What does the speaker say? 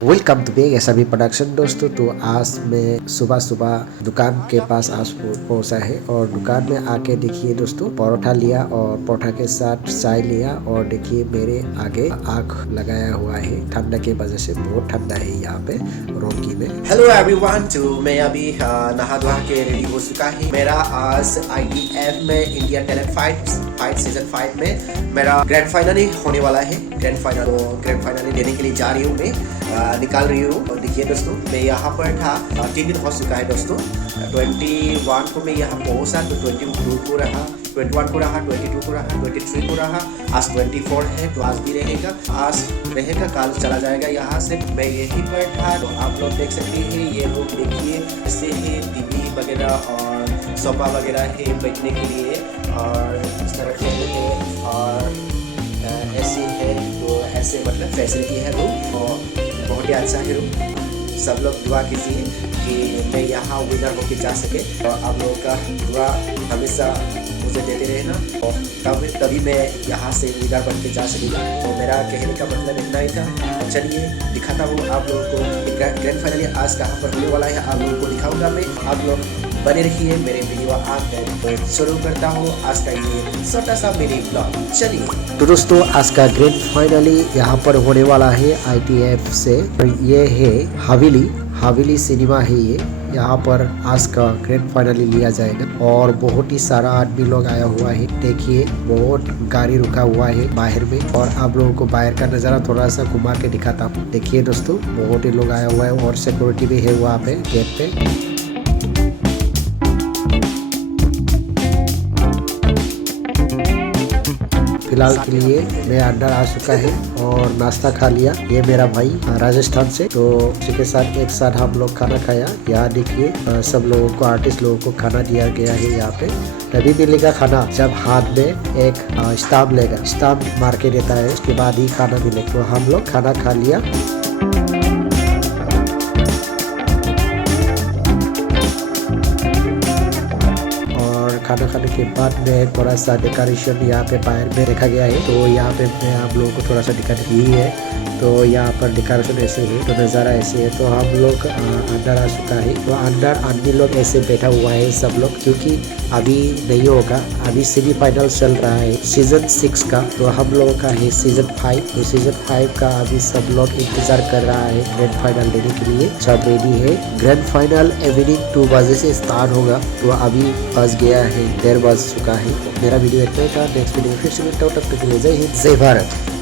Welcome to beg ऐसा भी production दोस्तों। तो आज मैं सुबह सुबह दुकान के पास आज पहुंचा है और दुकान में आके देखिए दोस्तों परोठा लिया और परोठा के साथ चाय लिया और देखिए मेरे आगे आग लगाया हुआ है ठंडा के वजह से। बहुत ठंडा है यहाँ पे रोकी में। हेलो एवरीवन, तो मैं अभी नहा धोहा के रेडी हो चुका है। मेरा आज ITF में इंडिया टैलेंट फाइट सीजन 5 में मेरा ग्रैंड फाइनल ही होने वाला है। ग्रैंड फाइनल देने के लिए जा रही हूँ मैं, निकाल रही हूँ। और देखिए दोस्तों, मैं यहाँ पर था 3 दिन हो चुका है दोस्तों। 21 को मैं यहाँ पहुँचा तो 22 को रहा, 21 को रहा, 22 को रहा, 23 को रहा, आज 24 है तो आज भी रहेगा, आज रहेगा, कल चला जाएगा यहाँ से। मैं यहीं पर था तो आप लोग देख सकते हैं ये रूम देखिए, इससे है टीवी वगैरह और सोफा वगैरह है बैठने के लिए और इस तरह खेलने के और ऐसे है तो ऐसे मतलब फैसिलिटी है रूम और बहुत ही अच्छा है रूम। सब लोग दुआ कीजिए कि मैं यहाँ विनर होकर जा सके और आप लोगों का दुआ हमेशा मुझे देते रहना और तभी मैं यहाँ से विनर बन के जा सकेगा। तो मेरा कहने का मतलब इतना ही था। चलिए दिखाता हूँ आप लोगों को ग्रैंड फाइनल आज कहाँ पर होने वाला है, आप लोगों को दिखाऊंगा मैं। आप लोग बने रहिए मेरे वीडियो आप तो शुरू करता हूँ आज का ये छोटा सा मिनी ब्लॉग। चलिए तो दोस्तों आज का ग्रैंड फाइनली यहाँ पर होने वाला है ITF से। ये है हवेली सिनेमा है ये। यहाँ पर आज का ग्रैंड फाइनली लिया जाएगा और बहुत ही सारा आदमी लोग आया हुआ है। देखिए बहुत गाड़ी रुका हुआ है बाहर में और आप लोगों को बाहर का नज़ारा थोड़ा सा घुमा के दिखाता हूँ। देखिए दोस्तों बहुत ही लोग आया हुआ है और सिक्योरिटी भी है वहाँ पे गेट पे। फिलहाल के लिए मैं अंदर आ चुका है और नाश्ता खा लिया। ये मेरा भाई राजस्थान से, तो उसी के साथ एक साथ हम लोग खाना खाया। यहाँ देखिए सब लोगों को, आर्टिस्ट लोगों को खाना दिया गया है। यहाँ पे तभी मिलेगा खाना जब हाथ में एक स्टाम्प लेगा, स्टाम्प मार के देता है, उसके बाद ही खाना मिलेगा। तो हम लोग खाना खा लिया। खाना खाने के बाद में थोड़ा सा डेकोरेशन यहाँ पे बाहर में रखा गया है, तो यहाँ पे मैं आप लोगों को थोड़ा सा दिखा दी है। तो यहाँ पर डेकोरेशन ऐसे है, तो नज़ारा ऐसे है। तो हम लोग अंदर आ चुका है। तो अंदर आदमी लोग ऐसे बैठा हुआ है सब लोग, क्योंकि अभी नहीं होगा, अभी सेमीफाइनल चल रहा है सीजन 6 का। तो हम लोगों का है सीजन 5। तो सीजन 5 का अभी सब लोग इंतजार कर रहा है ग्रैंड फाइनल लेने के लिए। सब रेडी है। ग्रैंड फाइनल इवनिंग 2 बजे से स्टार्ट होगा, तो अभी बज गया है, 1:30 बज चुका है। मेरा वीडियो इतना ही था। नेक्स्ट वीडियो फिर से मिलता हूँ, तब तक के लिए जय हिंद जय भारत।